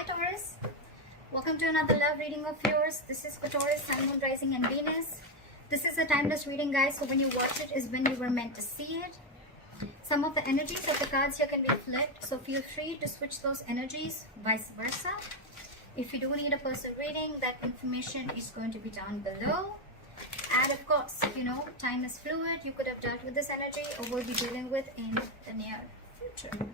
Hi Taurus, welcome to another love reading of yours. This is for Taurus, Sun, Moon, Rising and Venus. This is a timeless reading, guys, so when you watch it is when you were meant to see it. Some of the energies of the cards here can be flipped, so feel free to switch those energies, vice versa. If you do need a personal reading, that information is going to be down below. And of course, you know, time is fluid. You could have dealt with this energy or will be dealing with in the near future.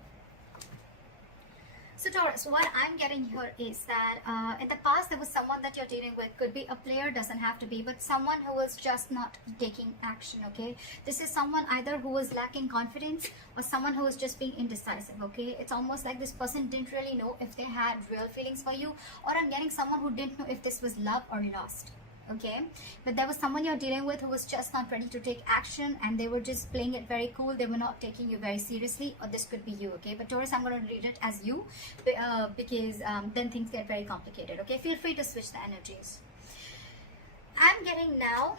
So Taurus, what I'm getting here is that in the past there was someone that you're dealing with. Could be a player, doesn't have to be, but someone who is just not taking action, okay? This is someone either who is lacking confidence or someone who is just being indecisive, okay? It's almost like this person didn't really know if they had real feelings for you, or I'm getting someone who didn't know if this was love or lust. Okay, but there was someone you're dealing with who was just not ready to take action, and they were just playing it very cool. They were not taking you very seriously, or this could be you. Okay, but Taurus, I'm going to read it as you because then things get very complicated. Okay, feel free to switch the energies. I'm getting now,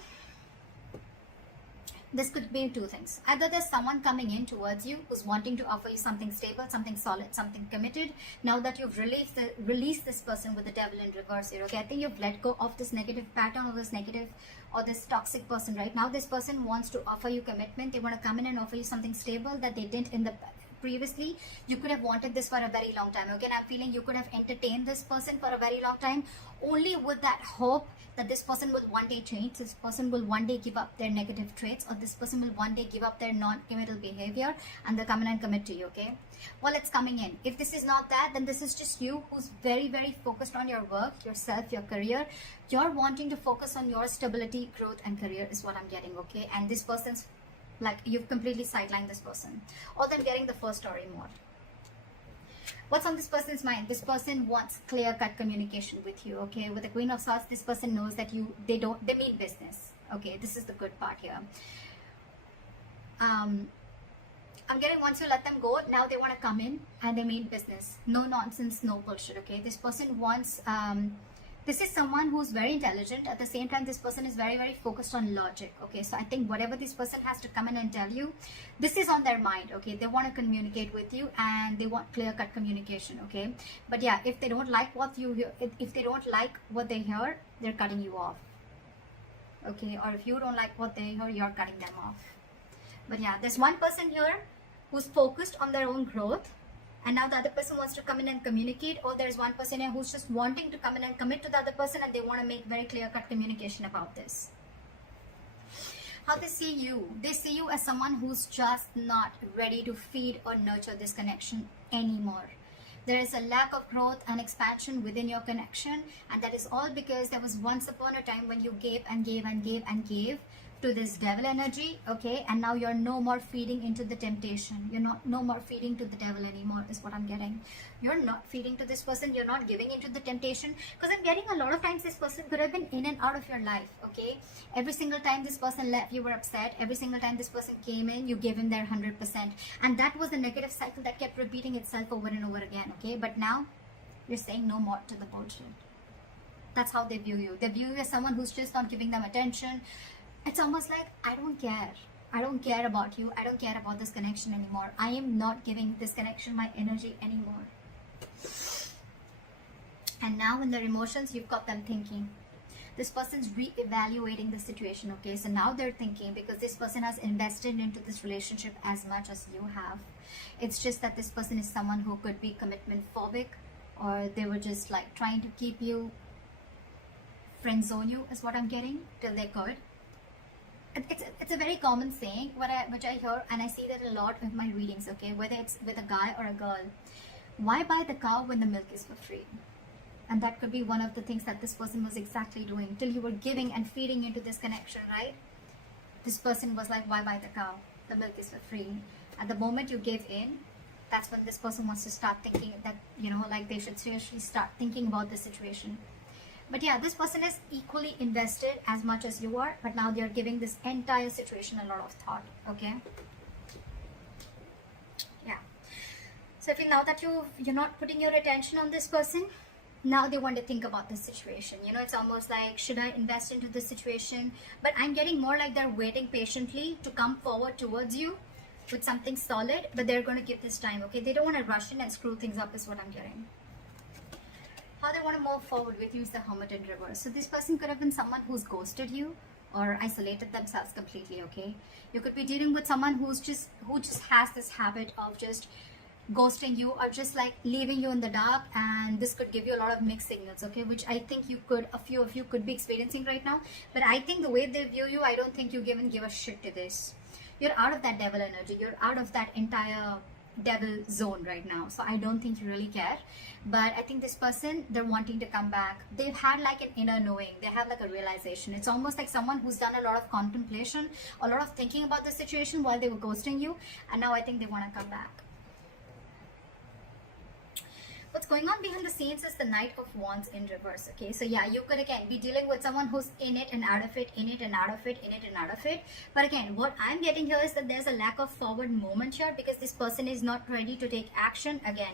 this could be two things. Either there's someone coming in towards you who's wanting to offer you something stable, something solid, something committed. Now that you've released this person with the devil in reverse here, okay? I think you've let go of this negative pattern or this negative or this toxic person. Right now, this person wants to offer you commitment. They want to come in and offer you something stable that they didn't in the previously. You could have wanted this for a very long time. Okay, and I'm feeling you could have entertained this person for a very long time, only with that hope that this person will one day change, this person will one day give up their negative traits, or this person will one day give up their non-committal behavior and they'll come in and commit to you. Okay, well, it's coming in. If this is not that, then this is just you who's very, very focused on your work, yourself, your career. You're wanting to focus on your stability, growth and career is what I'm getting. Okay, and this person's like you've completely sidelined this person. Or they're getting the first story more. What's on this person's mind? This person wants clear-cut communication with you. Okay, with the Queen of Swords, this person knows that they mean business. Okay, this is the good part here. I'm getting, once you let them go, now they want to come in and they mean business. No nonsense, no bullshit. Okay, this person wants this is someone who's very intelligent. At the same time, this person is very, very focused on logic. Okay, so I think whatever this person has to come in and tell you, this is on their mind. Okay, they want to communicate with you and they want clear-cut communication. Okay, but yeah, if they don't like what you hear, if they don't like what they hear, they're cutting you off. Okay, or if you don't like what they hear, you're cutting them off. But yeah, there's one person here who's focused on their own growth, and now the other person wants to come in and communicate, or there's one person here who's just wanting to come in and commit to the other person, and they want to make very clear-cut communication about this. How they see you as someone who's just not ready to feed or nurture this connection anymore. There is a lack of growth and expansion within your connection, and that is all because there was once upon a time when you gave and gave and gave and gave to this devil energy. Okay, and now you're no more feeding into the temptation. You're no more feeding to the devil anymore is what I'm getting. You're not feeding to this person. You're not giving into the temptation, because I'm getting a lot of times this person could have been in and out of your life. Okay, every single time this person left, you were upset. Every single time this person came in, you gave him their 100%, and that was the negative cycle that kept repeating itself over and over again. Okay, but now you're saying no more to the bullshit. That's how they view you. They view you as someone who's just not giving them attention. It's almost like, I don't care. I don't care about you. I don't care about this connection anymore. I am not giving this connection my energy anymore. And now in their emotions, you've got them thinking. This person's re-evaluating the situation. Okay, so now they're thinking, because this person has invested into this relationship as much as you have. It's just that this person is someone who could be commitment phobic, or they were just like trying to keep you, friend zone you is what I'm getting, till they could. It's a very common saying which I hear, and I see that a lot with my readings. Okay, whether it's with a guy or a girl, why buy the cow when the milk is for free? And that could be one of the things that this person was exactly doing, till you were giving and feeding into this connection, right? This person was like, why buy the cow? The milk is for free. At the moment you give in, that's when this person wants to start thinking that, you know, like they should seriously start thinking about the situation. But yeah, this person is equally invested as much as you are, but now they're giving this entire situation a lot of thought. Okay, yeah. So if now that you're not putting your attention on this person, now they want to think about the situation. You know, it's almost like, should I invest into this situation? But I'm getting more like they're waiting patiently to come forward towards you with something solid, but they're going to give this time. Okay, they don't want to rush in and screw things up is what I'm getting. How they want to move forward with you is the Hermit in reverse. So this person could have been someone who's ghosted you or isolated themselves completely, okay? You could be dealing with someone who just has this habit of just ghosting you or just like leaving you in the dark, and this could give you a lot of mixed signals, okay, which I think a few of you could be experiencing right now. But I think the way they view you, I don't think you even give a shit to this. You're out of that devil energy, you're out of that entire devil zone right now, so I don't think you really care. But I think this person, they're wanting to come back. They've had like an inner knowing, they have like a realization. It's almost like someone who's done a lot of contemplation, a lot of thinking about the situation while they were ghosting you, and now I think they want to come back. What's going on behind the scenes is the Knight of Wands in reverse, okay? So yeah, you could again be dealing with someone who's in it and out of it, in it and out of it, in it and out of it. But again, what I'm getting here is that there's a lack of forward movement here because this person is not ready to take action. Again,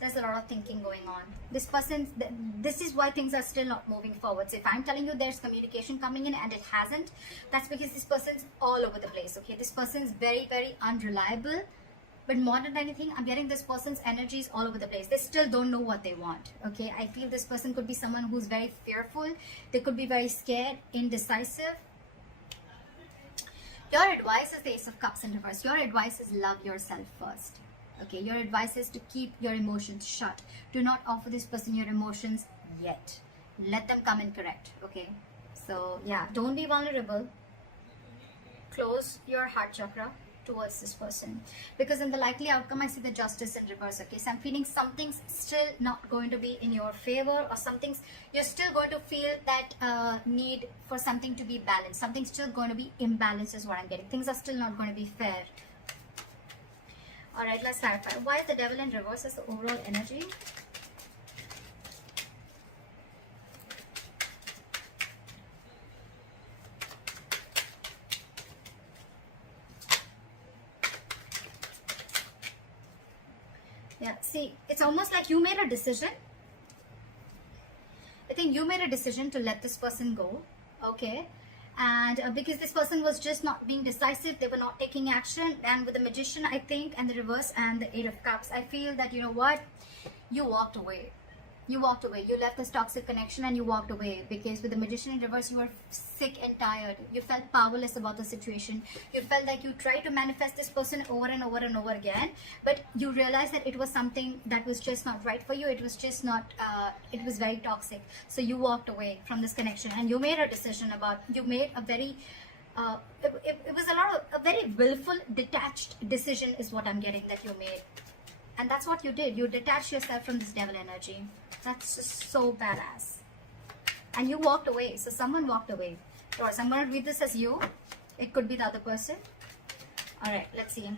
there's a lot of thinking going on. This is why things are still not moving forward. So if I'm telling you there's communication coming in and it hasn't, that's because this person's all over the place, okay? This person's very, very unreliable. But more than anything, I'm getting this person's energies all over the place. They still don't know what they want, okay? I feel this person could be someone who's very fearful. They could be very scared, indecisive. Your advice is the Ace of Cups in reverse. Your advice is love yourself first, okay? Your advice is to keep your emotions shut. Do not offer this person your emotions yet. Let them come in correct, okay? So, yeah, don't be vulnerable. Close your heart chakra towards this person, because in the likely outcome I see the Justice in reverse, okay? So I'm feeling something's still not going to be in your favor, or you're still going to feel that need for something to be balanced. Something's still going to be imbalanced is what I'm getting. Things are still not going to be fair. All right, let's clarify. Why is the Devil in reverse as the overall energy? Yeah, see, it's almost like you made a decision. I think you made a decision to let this person go, okay? And because this person was just not being decisive, they were not taking action. And with the Magician, I think, and the reverse and the Eight of Cups, I feel that, you know what? You walked away. You walked away. You left this toxic connection and you walked away, because with the Magician in reverse, you were sick and tired. You felt powerless about the situation. You felt like you tried to manifest this person over and over and over again, but you realized that it was something that was just not right for you. It was just not, it was very toxic. So you walked away from this connection and you made a decision you made a very, it was a very willful, detached decision is what I'm getting that you made. And that's what you did. You detached yourself from this devil energy. That's just so badass. And you walked away. So someone walked away. Taurus, I'm going to read this as you. It could be the other person. Alright, let's see.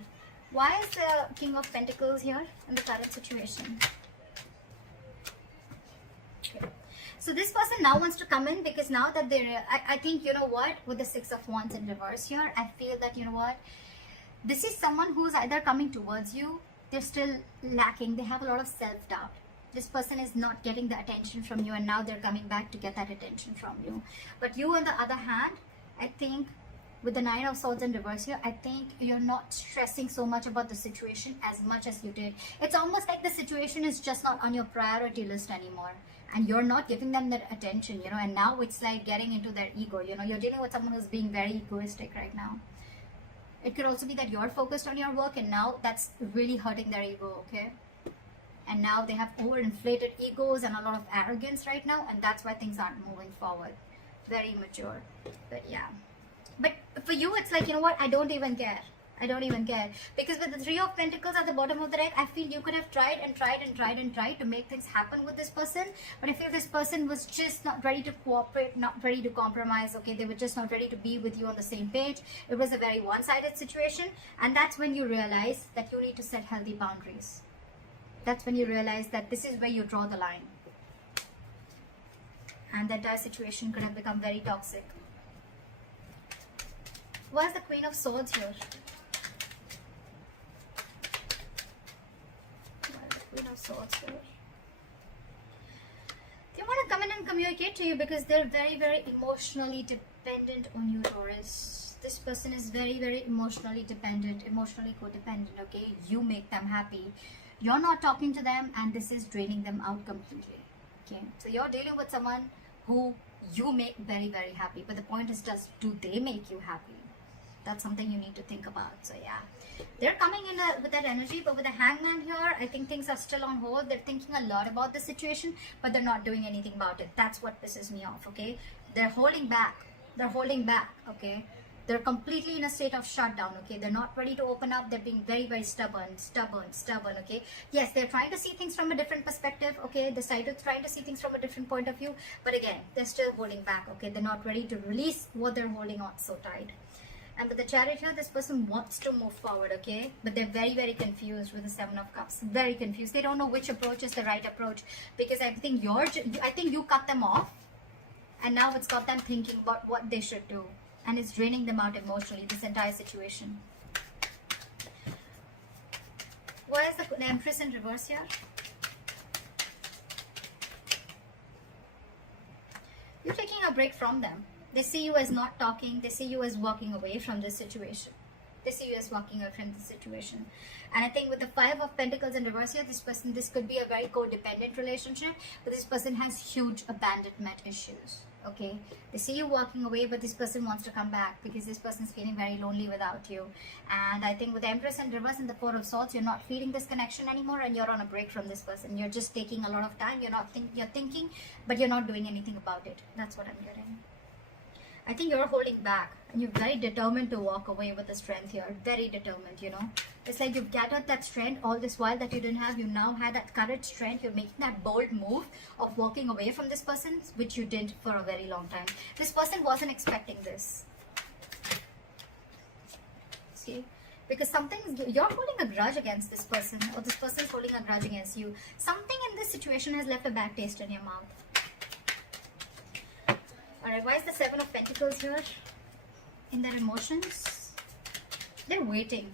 Why is the King of Pentacles here in the current situation? Okay. So this person now wants to come in, because now that I think, you know what, with the Six of Wands in reverse here, I feel that, you know what, this is someone who's either coming towards you, they're still lacking, they have a lot of self-doubt. This person is not getting the attention from you, and now they're coming back to get that attention from you. But you, on the other hand, I think with the Nine of Swords in reverse here, I think you're not stressing so much about the situation as much as you did. It's almost like the situation is just not on your priority list anymore, and you're not giving them that attention, you know, and now it's like getting into their ego, you know. You're dealing with someone who's being very egoistic right now. It could also be that you're focused on your work, and now that's really hurting their ego, okay? And now they have overinflated egos and a lot of arrogance right now, and that's why things aren't moving forward. Very immature. But yeah. But for you, it's like, you know what, I don't even care. I don't even care. Because with the Three of Pentacles at the bottom of the deck, I feel you could have tried and tried and tried and tried to make things happen with this person. But I feel this person was just not ready to cooperate, not ready to compromise, okay? They were just not ready to be with you on the same page. It was a very one-sided situation. And that's when you realize that you need to set healthy boundaries. That's when you realize that this is where you draw the line. And the entire situation could have become very toxic. Why is the Queen of Swords here? Why is the Queen of Swords here? They want to come in and communicate to you because they're very, very emotionally dependent on you, Taurus. This person is very, very emotionally dependent, emotionally codependent, okay? You make them happy. You're not talking to them, and this is draining them out completely. Okay, so you're dealing with someone who you make very, very happy, but the point is just, do they make you happy? That's something you need to think about. So yeah, they're coming in with that energy, but with the Hangman here, I think things are still on hold. They're thinking a lot about the situation, but they're not doing anything about it. That's what pisses me off. Okay, they're holding back. They're holding back. Okay, they're completely in a state of shutdown. Okay, they're not ready to open up. They're being very, very stubborn. Okay, yes, they're trying to see things from a different perspective. Okay, they're trying to see things from a different point of view, but again, they're still holding back. Okay, they're not ready to release what they're holding on so tight. And with the Chariot here, this person wants to move forward, okay? But they're very, very confused with the Seven of Cups. Very confused. They don't know which approach is the right approach, because I think you cut them off, and now it's got them thinking about what they should do, and it's draining them out emotionally, this entire situation. Why is the Empress in reverse here? You're taking a break from them. They see you as not talking. They see you as walking away from this situation. They see you as walking away from this situation. And I think with the Five of Pentacles in reverse here, this could be a very codependent relationship, but this person has huge abandonment issues. Okay, they see you walking away, but this person wants to come back because this person is feeling very lonely without you. And I think with the Empress in reverse and the Four of Swords, you're not feeling this connection anymore, and you're on a break from this person. You're just taking a lot of time. You're thinking, but you're not doing anything about it. That's what I'm getting. I think you're holding back, and you're very determined to walk away with the strength here. Very determined, you know. It's like you've gathered that strength all this while that you didn't have. You now had that courage, strength. You're making that bold move of walking away from this person, which you didn't for a very long time. This person wasn't expecting this. See? Because you're holding a grudge against this person, or this person's holding a grudge against you. Something in this situation has left a bad taste in your mouth. Alright, why is the Seven of Pentacles here? In their emotions? They're waiting.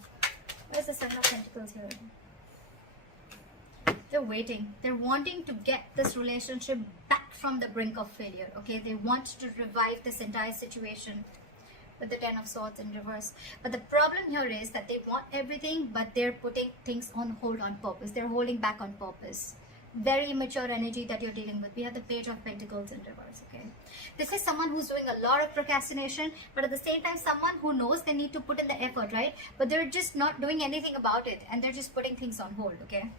Why is the Seven of Pentacles here? They're waiting. They're wanting to get this relationship back from the brink of failure. Okay, they want to revive this entire situation with the Ten of Swords in reverse. But the problem here is that they want everything, but they're putting things on hold on purpose. They're holding back on purpose. Very immature energy that you're dealing with. We have the Page of Pentacles in reverse. Okay, this is someone who's doing a lot of procrastination, but at the same time someone who knows they need to put in the effort, right? But they're just not doing anything about it, and they're just putting things on hold. Okay,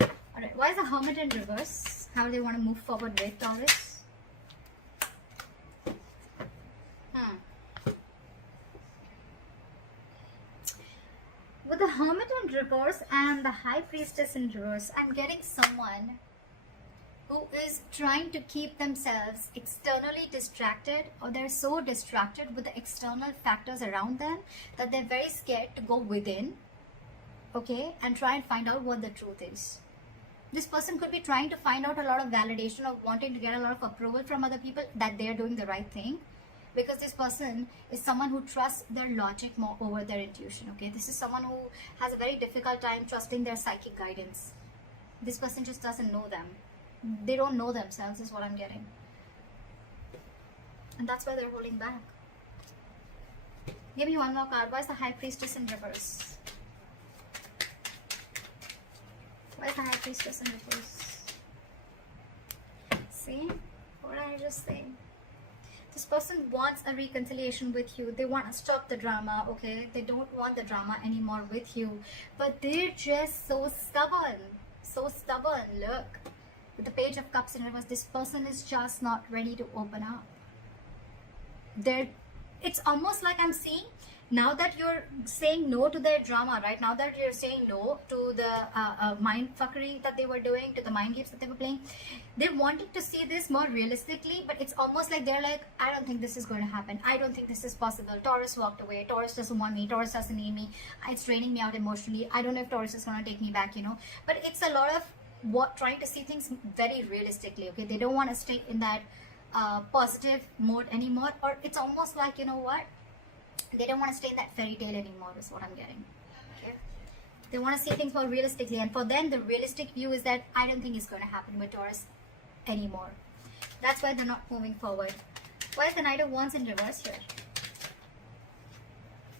all right, why is the Hermit in reverse? How do they want to move forward with Taurus? With the Hermit in reverse and the High Priestess in reverse, I'm getting someone who is trying to keep themselves externally distracted, or they're so distracted with the external factors around them that they're very scared to go within, okay, and try and find out what the truth is. This person could be trying to find out a lot of validation, of wanting to get a lot of approval from other people that they're doing the right thing. Because this person is someone who trusts their logic more over their intuition, okay? This is someone who has a very difficult time trusting their psychic guidance. This person just doesn't know them. They don't know themselves is what I'm getting. And that's why they're holding back. Give me one more card. Why is the High Priestess in reverse? Why is the High Priestess in reverse? See? What did I just say? This person wants a reconciliation with you. They want to stop the drama, okay? They don't want the drama anymore with you. But they're just so stubborn. So stubborn. Look. With the Page of Cups in reverse, this person is just not ready to open up. It's almost like I'm seeing, now that you're saying no to their drama, right? Now that you're saying no to the mind fuckery that they were doing, to the mind games that they were playing, they're wanting to see this more realistically, but it's almost like they're like, I don't think this is going to happen. I don't think this is possible. Taurus walked away. Taurus doesn't want me. Taurus doesn't need me. It's draining me out emotionally. I don't know if Taurus is going to take me back, you know. But it's a lot of trying to see things very realistically, okay? They don't want to stay in that positive mode anymore, or it's almost like, you know what? They don't want to stay in that fairy tale anymore is what I'm getting. Okay? They want to see things more realistically, and for them the realistic view is that I don't think it's going to happen with Taurus anymore. That's why they're not moving forward. Why is the Knight of Wands in reverse here?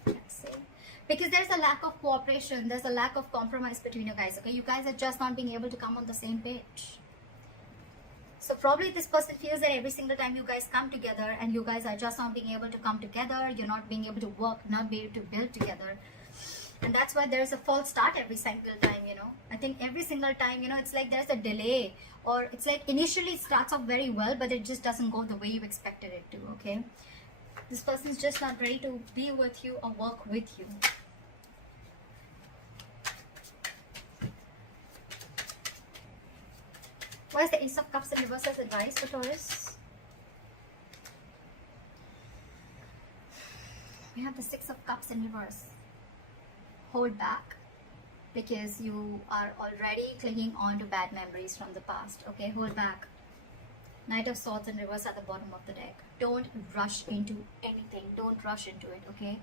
Let's see. Because there's a lack of cooperation, there's a lack of compromise between you guys, okay? You guys are just not being able to come on the same page. So probably this person feels that every single time you guys come together and you guys are just not being able to come together, you're not being able to work, not be able to build together. And that's why there's a false start every single time, you know. I think every single time, you know, it's like there's a delay, or it's like initially it starts off very well, but it just doesn't go the way you expected it to, okay? This person's just not ready to be with you or work with you. What is the Ace of Cups in reverse as advice for Taurus? We have the Six of Cups in reverse. Hold back, because you are already clinging on to bad memories from the past, okay? Hold back. Knight of Swords in reverse at the bottom of the deck. Don't rush into anything. Don't rush into it, okay?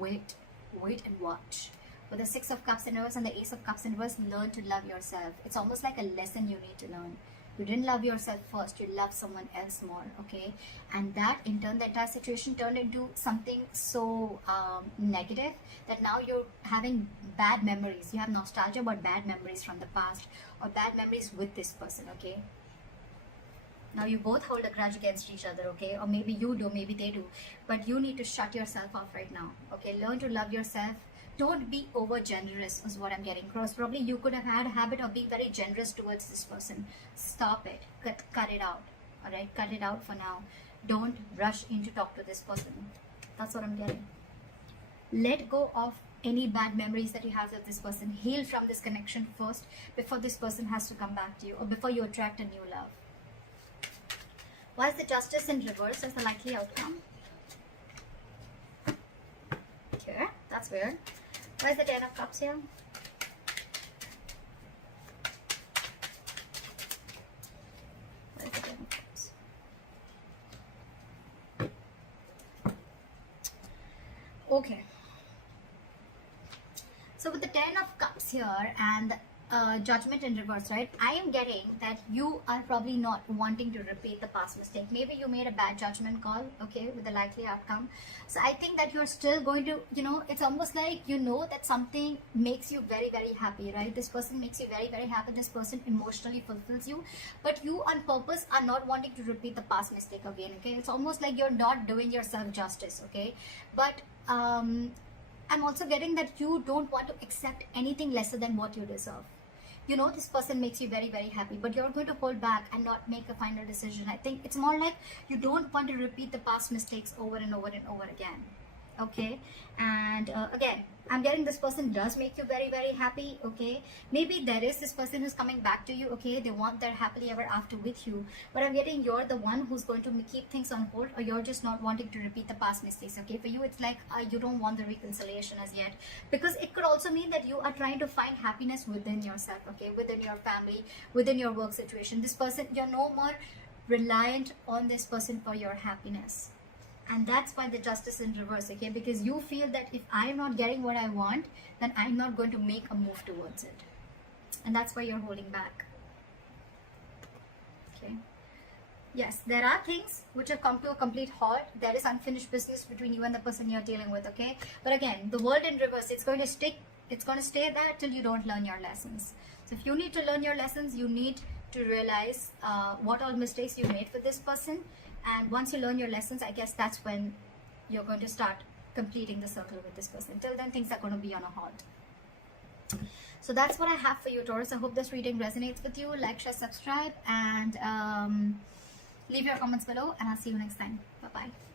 Wait and watch. With the Six of Cups in reverse and the Ace of Cups in reverse, learn to love yourself. It's almost like a lesson you need to learn. You didn't love yourself first, you love someone else more, okay? And that in turn, the entire situation turned into something so negative that now you're having bad memories. You have nostalgia about bad memories from the past, or bad memories with this person, okay? Now you both hold a grudge against each other, okay? Or maybe you do, maybe they do. But you need to shut yourself off right now, okay? Learn to love yourself. Don't be over generous is what I'm getting across. Probably you could have had a habit of being very generous towards this person. Stop it. Cut it out. Alright? Cut it out for now. Don't rush in to talk to this person. That's what I'm getting. Let go of any bad memories that you have with this person. Heal from this connection first before this person has to come back to you, or before you attract a new love. Why is the Justice in reverse as the likely outcome? Okay, that's weird. Why is the Ten of Cups here? Why is the Ten of Cups? Okay. So with the Ten of Cups here and Judgment in reverse, right? I am getting that you are probably not wanting to repeat the past mistake. Maybe you made a bad judgment call, okay, with the likely outcome. So I think that you're still going to, you know, it's almost like you know that something makes you very, very happy, right? This person makes you very, very happy. This person emotionally fulfills you. But you on purpose are not wanting to repeat the past mistake again, okay? It's almost like you're not doing yourself justice, okay? But I'm also getting that you don't want to accept anything lesser than what you deserve. You know, this person makes you very, very happy, but you're going to hold back and not make a final decision. I think it's more like you don't want to repeat the past mistakes over and over and over again. Okay, and again, I'm getting this person does make you very, very happy. Okay, maybe there is this person who's coming back to you. Okay, they want their happily ever after with you, but I'm getting you're the one who's going to keep things on hold, or you're just not wanting to repeat the past mistakes. Okay, for you it's like you don't want the reconciliation as yet, because it could also mean that you are trying to find happiness within yourself. Okay, within your family, within your work situation. This person, you're no more reliant on this person for your happiness. And that's why the Justice in reverse, okay? Because you feel that if I'm not getting what I want, then I'm not going to make a move towards it. And that's why you're holding back. Okay. Yes, there are things which have come to a complete halt. There is unfinished business between you and the person you're dealing with, okay? But again, the world in reverse, it's going to stick. It's going to stay there till you don't learn your lessons. So if you need to learn your lessons, you need to realize what all mistakes you made with this person. And once you learn your lessons, I guess that's when you're going to start completing the circle with this person. Till then, things are going to be on a halt. So that's what I have for you, Taurus. I hope this reading resonates with you. Like, share, subscribe, and leave your comments below. And I'll see you next time. Bye-bye.